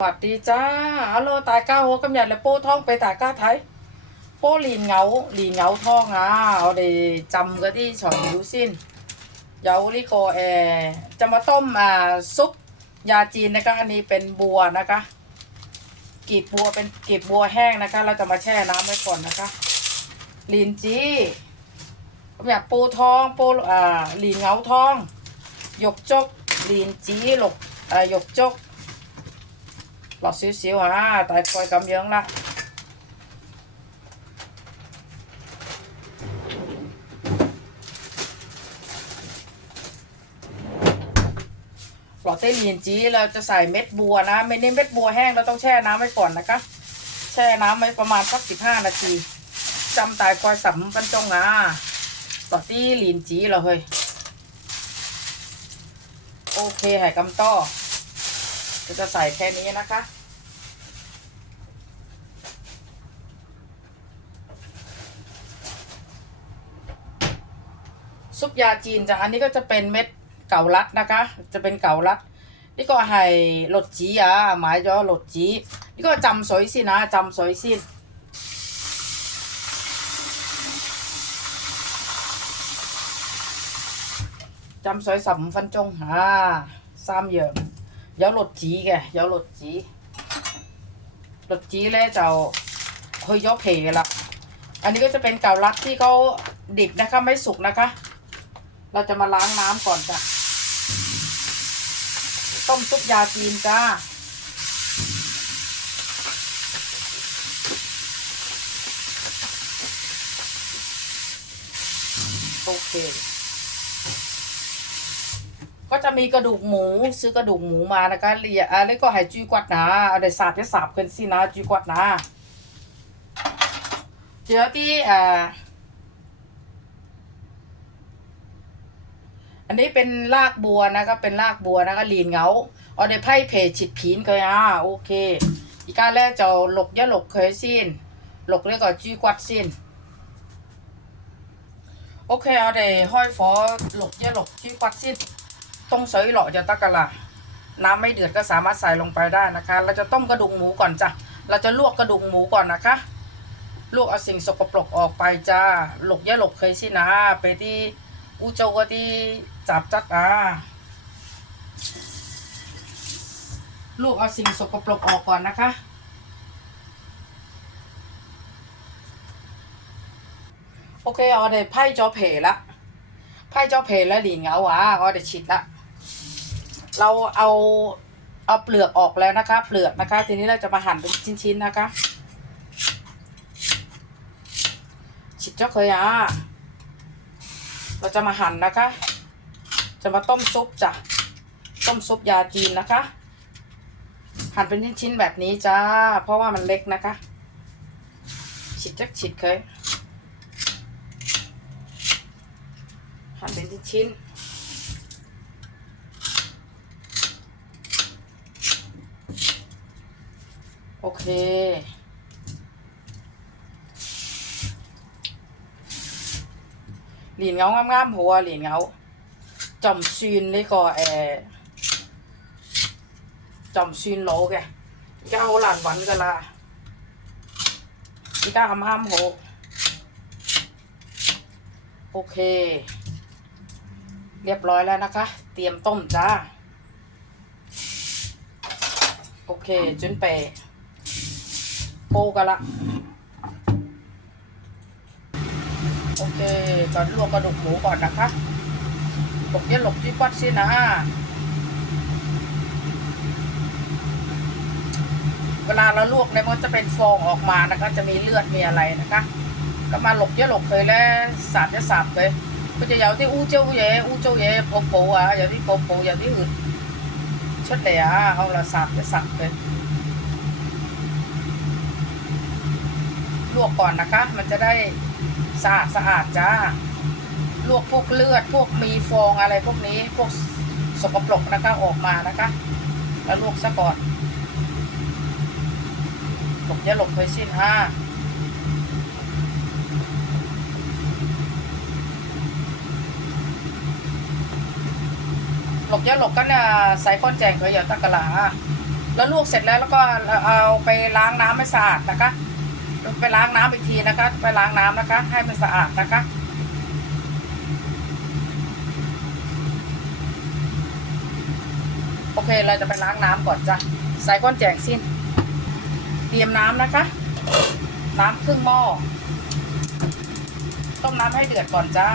สวัสดีจ้าฮัลโหลตายก้าหัวกำยันและโป้ท่องไปตายก้าไทย โป้หลีนเหงาหลีนเหงาท่องอะเอาได้จำก็ที่ฉอยยูสิ้น เยาลิโกแอจะมาต้มอ่าซุปยาจีนนะคะ อันนี้เป็นบัวนะคะกีบบัวเป็นกีบบัวแห้งนะคะ เราจะมาแช่น้ำไว้ก่อนนะคะลีนจีกำยันปูทองโปูอ่าหลีนเหงาท่อง หยกจกลีนจีหลกอ่าหยกจก lọt xíu xíu à tại coi cầm dưỡng đó lọt เต้นยินจีเราจะใส่เม็ดบัวนะ ไม่ได้เม็ดบัวแห้งเราต้องแช่น้ำไว้ก่อนนะคะ แช่น้ำไว้ประมาณสักสิบห้านาทีจำตายคอยสัมปันจงอะต่อที่ลินจีเราเฮ้ย โอเคหายกำต้อ ก็จะใส่แค่นี้นะคะ ซุปยาจีนจ้ะอันนี้ก็จะเป็นเม็ดเก่าลัดนะคะ จะเป็นเก่าลัด นี่ก็ให้หลดจีอะหมายย่อหลดจี นี่ก็จำสวยสินะจำสวยสิจำสวยสำฟันจงอ่าซ้ำเยอะ 有栗子嘅，有栗子，栗子咧就去咗皮嘅啦。อันนี้ก็จะเป็นเกาลัดที่เขาดิบนะคะไม่สุกนะคะ เราจะมาล้างน้ำก่อนจ้ะ ต้มซุปยาจีนจ้า โอเค ก็จะมีกระดูกหมูซื้อกระดูกหมูมานะคะเลียอะไรก็ให้จุยกวัดนะเอาได้สาบได้สาบขึ้นสินะจุยกวัดนะเจอที่อ่าอันนี้เป็นรากบัวนะคะเป็นรากบัวนะคะลีนเงาเอาได้ไพ่เพจฉิดผีนก็อ่าโอเค อีกาแรกจะหลกยะหลกเคยสิ้นหลกเนี่ยก็จุยกวัดสิ้นโอเคเอาได้ห้อยฟอหลกยะหลกจุยกวัดสิ้น ต้มเสยหล่อจะตะกะละน้ำไม่เดือดก็สามารถใส่ลงไปได้นะคะ เราจะต้มกระดูกหมูก่อนจ้ะ เราจะลวกกระดูกหมูก่อนนะคะ ลวกเอาสิ่งสกปรกออกไปจ้า หลกแย่หลกเคยสินะ ไปที่อูโจก็ที่จับจักอะลวกเอาสิ่งสกปรกออกก่อนนะคะ โอเคเอาเดี๋ยวไพ่จอเพละไพ่จ้าเพลและหลีเงาหวาก็ได้ฉีดละ เราเอาเอาเปลือกออกแล้วนะคะ เปลือกนะคะ ทีนี้เราจะมาหั่นเป็นชิ้นๆนะคะฉีดเจ้าเคยอะเราจะมาหั่นนะคะ จะมาต้มซุปจ้ะต้มซุปยาจีนนะคะ หั่นเป็นชิ้นๆแบบนี้จ้า เพราะว่ามันเล็กนะคะฉีดจักฉีดเคยหั่นเป็นชิ้นๆ โอเค หลีนเงางามๆหัวหลีนเงาจอมซีนนี่ก็แอจอมซีนโลแกอีกาเอาหลานหวันกันละอีกาทำห้ามโหโอเค เรียบร้อยแล้วนะคะ เตรียมต้มจ้า โอเค จุนเป ปูกันละ โอเคก่อนลวกกระดูกหมูก่อนนะคะหลกเนี้ยหลกที่ปัดสินะเวลาเราลวกเนี่ยมันจะเป็นฟองออกมานะคะ จะมีเลือดมีอะไรนะคะ ก็มาหลกเยอะหลกเลยแล้วสาดจะสาบเลยก็จะอย่าที่อู้เจ้าเย่อู้เจ้าเย่ปโปอะอย่าที่โปโปอย่าที่อื่นชุดเลยอะเอาละสาดจะสาบเลย ลวกก่อนนะคะ มันจะได้สะอาดสะอาดจ้า ลวกพวกเลือด พวกมีฟองอะไรพวกนี้พวกสกปรกนะคะออกมานะคะ แล้วลวกซะก่อนหลบอย่าหลบไปสิ้นอ่าหลบเยอะหลบกันน่ะใส่ก้อนแจงเคยอย่าตะกะลาแล้วลวกเสร็จแล้วแล้วก็เอาไปล้างน้ำให้สะอาดนะคะ ไปล้างน้ำอีกทีนะคะ ไปล้างน้ำนะคะ ให้มันสะอาดนะคะ โอเคเราจะไปล้างน้ำก่อนจ้ะใส่ก้อนแจงสิ้น เตรียมน้ำนะคะ น้ำครึ่งหม้อต้มน้ำให้เดือดก่อนจ้า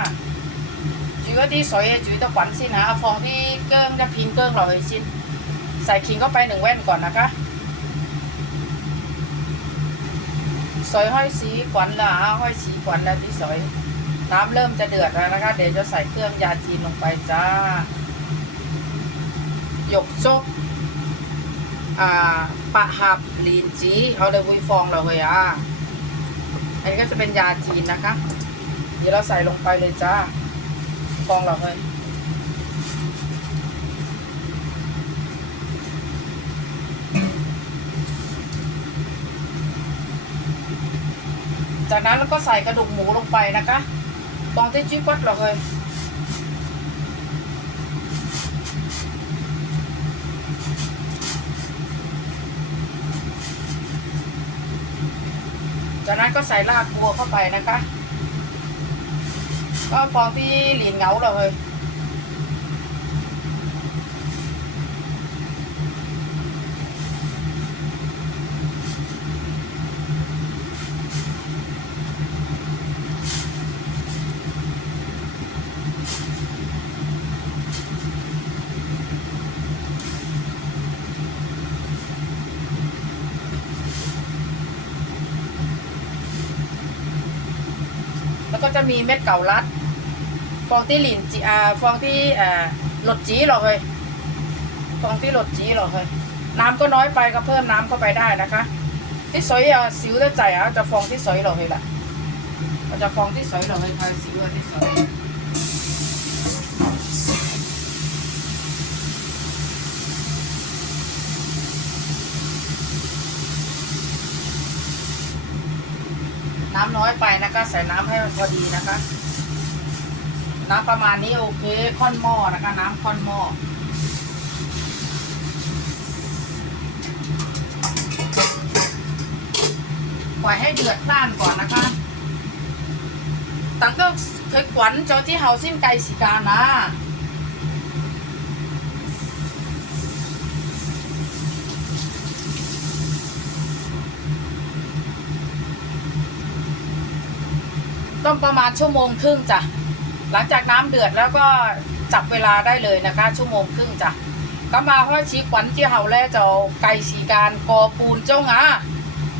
จุ๋ยว่าที่สอยจุ๋ยตะขวัญสินะเอาฟองที่เกิ้งจะพิงเกิ้งเราให้สิ้นใส่ขิงเข้าไปหนึ่งแว่นก่อนนะคะ สอยห้อยสีขวัญละห้อยสีขวัญแล้วที่สอยน้ำเริ่มจะเดือดแล้วนะคะ เดี๋ยวจะใส่เครื่องยาจีนลงไปจ้า หยกซกอ่าปะหับลีนจีเอาเลยวุ้ยฟองเราเลยอะ อันนี้ก็จะเป็นยาจีนนะคะ เดี๋ยวเราใส่ลงไปเลยจ้า ฟองเราเลย จากนั้นเราก็ใส่กระดูกหมูลงไปนะคะตองที่จิ้วัดเราเลยจากนั้นก็ใส่รากบัวเข้าไปนะคะ ก็ฟองที่หลีนเงาเราเลย จะมีเม็ดเก่ารัด ฟองที่หลินจีอาฟองที่อ่าหลดจีหรอเฮ้ยฟองที่หลดจีหรอเฮ้ยน้ำก็น้อยไปก็เพิ่มน้ำเข้าไปได้นะคะ ที่สอยอะสิวจะใจอะจะฟองที่สอยหรอเฮ้ยล่ะมันจะฟองที่สอยหรอเคยสิวที่สอย น้ำน้อยไปนะคะ ใส่น้ำให้มันพอดีนะคะ น้ำประมาณนี้โอเค ค่อนหม้อนะคะ น้ำค่อนหม้อปล่อยให้เดือดต้านก่อนนะคะตังก็เคยกวนเจ้าที่เฮาสิ้นไก่สีกานะ ต้องประมาณชั่วโมงครึ่งจ้ะหลังจากน้ำเดือดแล้วก็จับเวลาได้เลยนะคะ ชั่วโมงครึ่งจ้ะก็มาห้อยชีขวัญที่เฮาแล่เจ้าไก่สีการกอปูนเจ้างา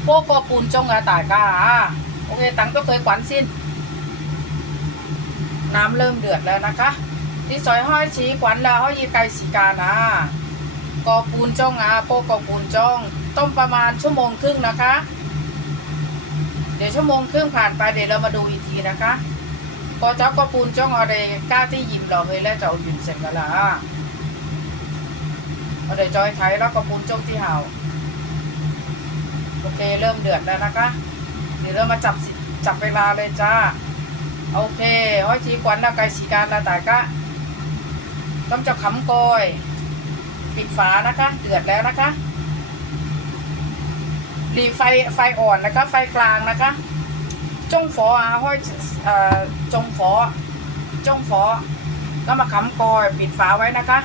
พวกกอปูนเจ้างาตายกาอะโอเคตังก็เคยขวัญสิ้น น้ำเริ่มเดือดแล้วนะคะที่ซอยห้อยชีขวัญแล้วห้อยยีไก่สีการอะกอปูนเจ้างาโปกอปูนจ้องต้มประมาณชั่วโมงครึ่งนะคะ เดี๋ยวชั่วโมงครึ่งผ่านไปเดี๋ยวเรามาดูอีกทีนะคะพอเจ้าก็ปูนจ้องเอาเดกล้าที่ยิมเราเฮ้ยแล้วเจ้าหยิมเสร็จกันละเอาเดจอยไทยแล้วก็ปูนจ้องที่เห่าโอเคเริ่มเดือดแล้วนะคะ เดี๋ยวเรามาจับจับเวลาเลยจ้าโอเคห้อยทีควันแล้วไก่สีการละแต่ก็ต้องจะขำกอย ปิดฝานะคะ เดือดแล้วนะคะ หลีไฟไฟอ่อนนะคะ ไฟกลางนะคะ จงฝออะห้อยเอ่อจงฝอ จงฝอแล้วมาขำกอยปิดฝาไว้นะคะ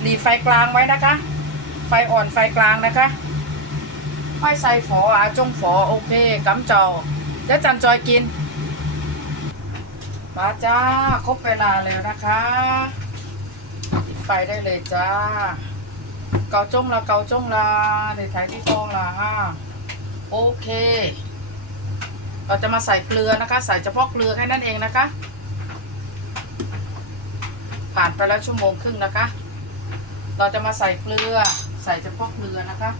หลีไฟกลางไว้นะคะ ไฟอ่อนไฟกลางนะคะห้อยใส่ฝออะจงฝอโอเคกำเจ้าจะจันจอยกิน มาจ้า ครบเวลาแล้วนะคะปิดไฟได้เลยจ้า เกาจ้งละเกาจ้งละในถ่ายที่ทองละอะโอเค เราจะมาใส่เกลือนะคะ ใส่เฉพาะเกลือแค่นั้นเองนะคะ ผ่านไปแล้วชั่วโมงครึ่งนะคะ เราจะมาใส่เกลือ ใส่เฉพาะเกลือนะคะ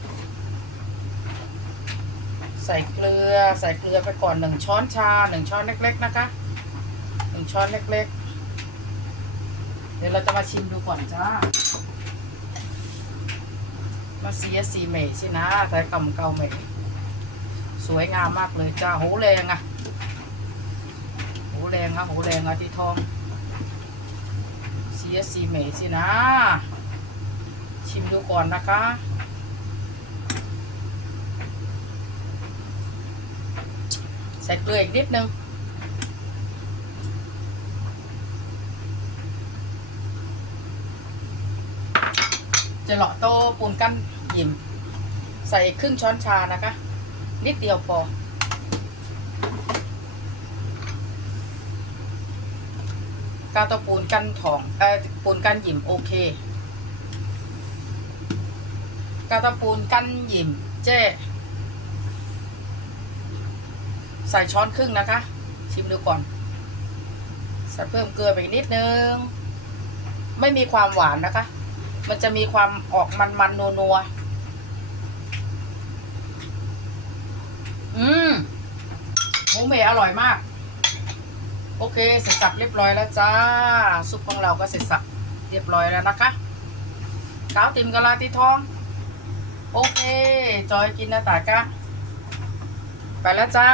ใส่เกลือ ใส่เกลือไปก่อนหนึ่งช้อนชาหนึ่งช้อนเล็ก ๆ นะคะหนึ่งช้อนเล็ก ๆ เดี๋ยวเราจะมาชิมดูก่อนจ้า มาเสียสีเมสินะแต่กำเกาเมสวยงามมากเลยจ้าหูแรงอะหูแรงอะหูแรงอะที่ทองเสียสีเมสินะ ชิมดูก่อนนะคะใส่เกลืออีกนิดนึง จะเหลาะโตปูนกั้นหยิมใส่ครึ่งช้อนชานะคะ นิดเดียวพอ กาวตะปูนกันทองเอ่อปูนกันหยิมโอเค กาวตะปูนกันหยิมเจ้ใส่ช้อนครึ่งนะคะ ชิมดูก่อน ใส่เพิ่มเกลือไปนิดนึง ไม่มีความหวานนะคะ มันจะมีความออกมันมันนัวนัวๆอืมหมูเมอร่อยมาก โอเค เสร็จสับเรียบร้อยแล้วจ้า ซุปของเราก็เสร็จสับเรียบร้อยแล้วนะคะก้าวติมกะลาติทอง โอเค จอยกินนะตากะไปแล้วจ้า